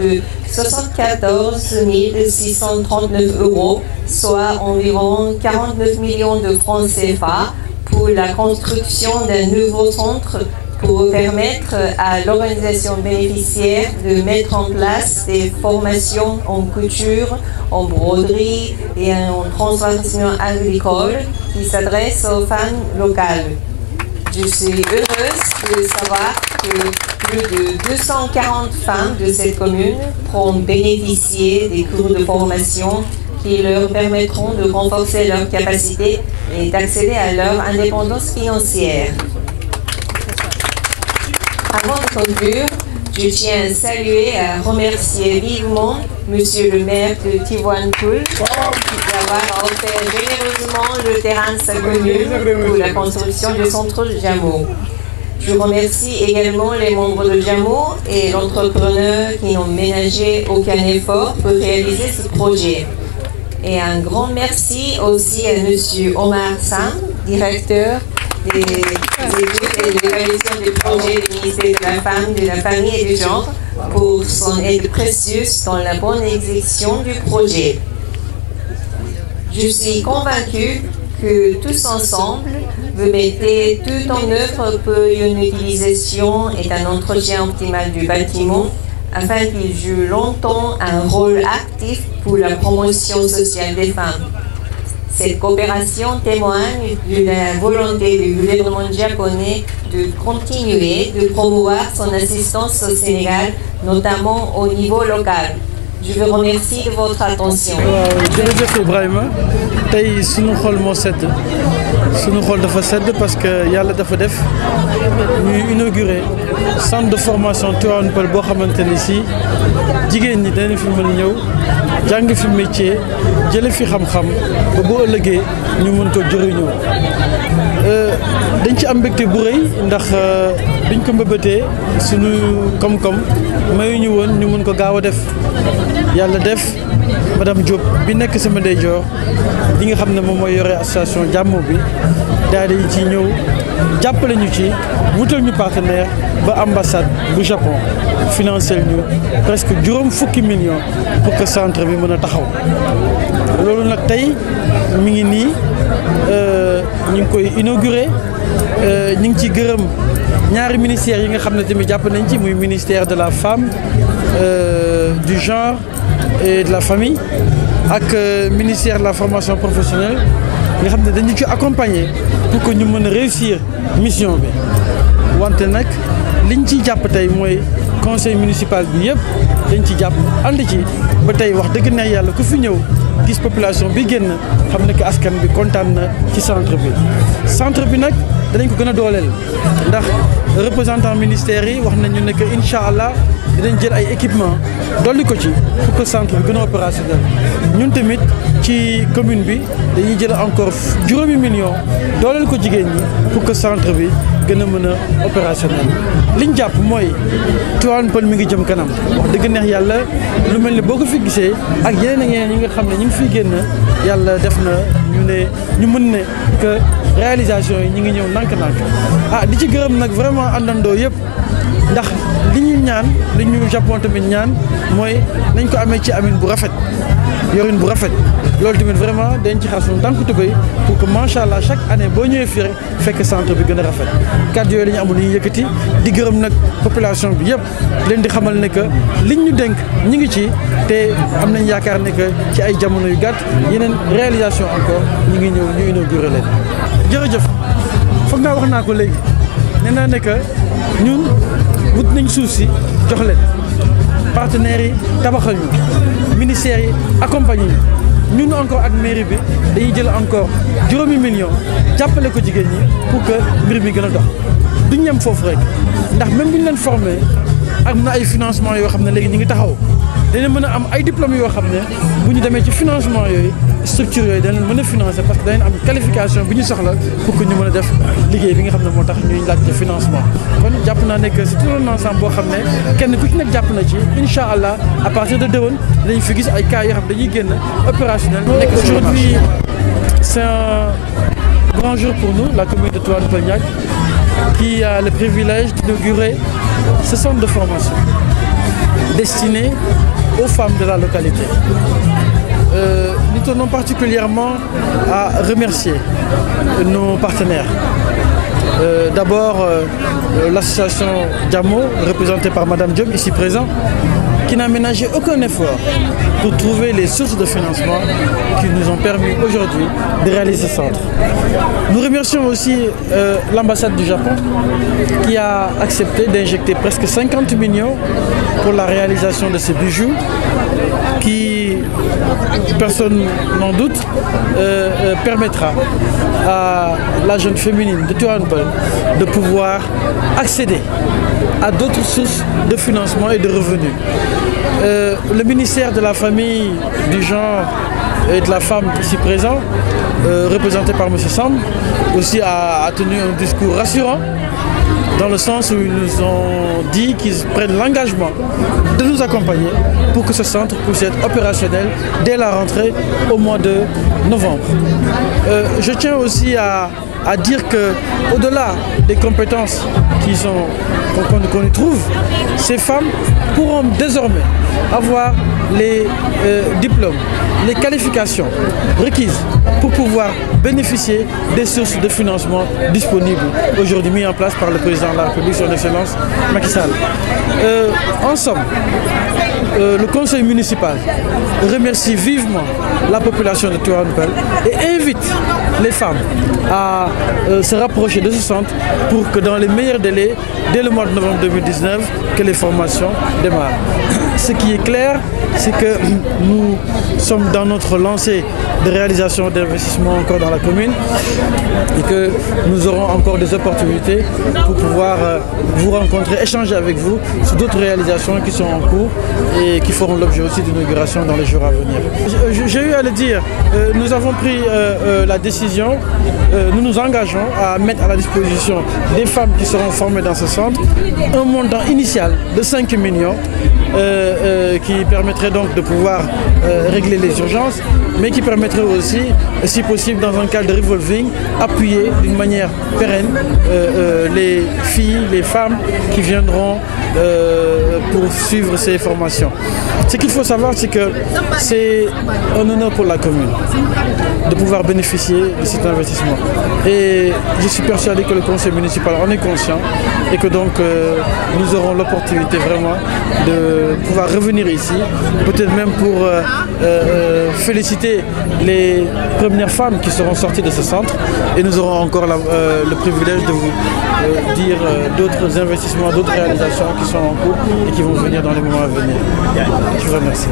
de 74 639 €, soit environ 49 millions de francs CFA, pour la construction d'un nouveau centre pour permettre à l'organisation bénéficiaire de mettre en place des formations en couture, en broderie et en transformation agricole qui s'adressent aux femmes locales. Je suis heureuse de savoir que plus de 240 femmes de cette commune pourront bénéficier des cours de formation qui leur permettront de renforcer leurs capacités et d'accéder à leur indépendance financière. Avant de conclure, je tiens à saluer et à remercier vivement Monsieur le maire de Tivaouane-Peulh d'avoir offert généreusement le terrain de sa commune pour la construction du centre Jameau. Je remercie également les membres de Jameau et l'entrepreneur qui n'ont ménagé aucun effort pour réaliser ce projet. Et un grand merci aussi à Monsieur Omar Sam, directeur des études et de l'évaluation des projets du ministère de la Femme, de la Famille et du Genre, pour son aide précieuse dans la bonne exécution du projet. Je suis convaincue que tous ensemble, vous mettez tout en œuvre pour une utilisation et un entretien optimal du bâtiment afin qu'il joue longtemps un rôle actif pour la promotion sociale des femmes. Cette coopération témoigne de la volonté du gouvernement japonais de continuer de promouvoir son assistance au Sénégal, notamment au niveau local. Je vous remercie de votre attention. jërëjëf Ibrahima tey sunu xol moo sedd sunu xol dafa sedd parce que yàlla dafa def ñuy inauguré centre de formation Tivaouane Peulh boo xamante ni si jigéen ñi danañ fi mën a ñëw jàng fi métier jële fi xam-xam ba bu ëllëgee ñu mën ko jëriñoo dañ ci am mbégte bu rëy ndax biñ ko mbëbëtee sunu koom-koom mayuñu woon ñu mën ko gaaw a def yàlla def madame Diop bi nekk sama ndeyjoor li nga xam ne moom mooy yore association Jàmmo bi daal di ci ñëw jàppale ñu ci wutal ñu partenaire ba ambassade bu Japon financé ñu presque juróom fukki millions pour que centre bi mën a taxaw loolu nag tey mi ngi nii ñu ngi koy inauguré ñu ngi ci gërëm ñaari ministères yi nga xam ne tamit jàpp nañ ci muy ministère de la femme du genre et de la famille ak ministère de la formation professionnelle nga xam ne dañu ci accompagner pour que ñu mën a réussir mission bi wante nag liñ ciy jàpp tey mooy conseil municipal bi yëpp dañ ci jàpp ànd ci ba tey wax dëgg neex yàlla ku fi ñëw gis population bi génn xam ne que askan bi kontaan na ci centre bi nag danañ ko gën a dooleel ndax représentant ministère yi wax nañu ne que incha allah dinañ jël ay équipement dolli ko ci pour que centre bi gën a opérationnel ñun tamit ci commune bi dañuy jël encore juróomi millions dooleel ko jigéen ñi pour que centre bi gën a mën a opérationnel liñ jàpp mooy Tivaouane Peulh mi ngi jëm kanam wax dëgg neex yàlla lu mel ni boo ko fi gisee ak yeneen ak yeneen yi nga xam ne ñu ngi fiy génn yàlla def na ñu mën ne que réalisation yi ñu ngi ñëw ndànk-ndànk di ci gërëm nag vraiment àndandoo yëpp ndax li ñu ñaan li ñu Japon tamit ñaan mooy nañ ko amee ci amin bu rafet yorin bu rafet loolu tamit vraiment dañ ci xar suñu tànk tubéy pour que macha allah chaque année boo ñëwee fii rek fekk centre bi gën a rafet kàddu yooyu la ñu amul lu ñuy yëkkati di gërëm nag population bi yëpp leen di xamal ne que liñ ñu dénk ñu ngi ci te am nañ yaakaar ne que ci ay jamono yu gàtt yeneen réalisation encore ñu ngi ñëw ñu inauguré leen. jërëjëf foog naa wax naa ko léegi nee naa ne que ñun wut nañ suuf si jox leen partenaires yi tabaxal ñu ministères yi accompagné ñu ñun encore ak mairie bi dañuy jël encore juróomi millions jàppale ko jigéen ñi pour que mbir mi gën a dox duñ yem foofu rek ndax même bu ñu leen formé am na ay financement yoo xam ne léegi ñu ngi taxaw dana mën a am ay diplômes yoo xam ne bu ñu demee ci financement yooyu structure yooyu dañ leen mën a financer parce que dañ am qualification bi ñu soxla pour que ñu mën a def liggéey bi nga xam ne moo tax ñuy laajte financement kon jàpp naa ne que c'est tout un ensemble boo xam ne kenn ku ci nekk jàpp na ci incha allah à partir de déwén dinañ fi gis ay cas yoo xam ne dañuy génn opérationnel. Aujourd'hui c'est un grand jour pour nous, la commune de Tivaouane Peulh qui a le privilège d'inaugurer ce centre de formation. destinée aux femmes de la localité. Nous tenons particulièrement à remercier nos partenaires. D'abord, l'association Diamo, représentée par Madame Diop, ici présent, qui n'a ménagé aucun effort pour trouver les sources de financement qui nous ont permis aujourd'hui de réaliser ce centre. Nous remercions aussi l'ambassade du Japon qui a accepté d'injecter presque 50 millions pour la réalisation de ces bijoux qui, personne n'en doute, permettra à la jeune féminine de Tivaouane Peulh de pouvoir accéder à d'autres sources de financement et de revenus. Le ministère de la Famille, du Genre et de la Femme ici présent, représenté par M. Sam, aussi a tenu un discours rassurant dans le sens où ils nous ont dit qu'ils prennent l'engagement de nous accompagner pour que ce centre puisse être opérationnel dès la rentrée au mois de novembre. Je tiens aussi à dire qu'au-delà des compétences qu'on y trouve, ces femmes pourront désormais avoir les diplômes, les qualifications requises pour pouvoir bénéficier des sources de financement disponibles aujourd'hui mises en place par le président de la République, son Excellence Macky Sall. En somme, le conseil municipal remercie vivement la population de Tivaouane Peulh et invite les femmes à se rapprocher de ce centre pour que dans les meilleurs délais, dès le mois de novembre 2019, que les formations démarrent. Ce qui est clair, c'est que nous sommes dans notre lancée de réalisation d'investissements encore dans la commune et que nous aurons encore des opportunités pour pouvoir vous rencontrer, échanger avec vous sur d'autres réalisations qui sont en cours et qui feront l'objet aussi d'inauguration dans les jours à venir. J'ai eu à le dire, nous avons pris la décision, nous nous engageons à mettre à la disposition des femmes qui seront formées dans ce centre un montant initial de 5 millions qui permettrait donc de pouvoir régler les urgences, mais qui permettrait aussi, si possible dans un cadre de revolving, appuyer d'une manière pérenne les filles, les femmes qui viendront pour suivre ces formations. Ce qu'il faut savoir, c'est que c'est un honneur pour la commune de pouvoir bénéficier de cet investissement. Et je suis persuadé que le conseil municipal en est conscient et que donc nous aurons l'opportunité vraiment de pouvoir revenir ici, peut-être même pour féliciter les premières femmes qui seront sorties de ce centre et nous aurons encore le privilège de vous dire d'autres investissements, d'autres réalisations qui sont en cours et qui vont venir dans les moments à venir. Je vous remercie.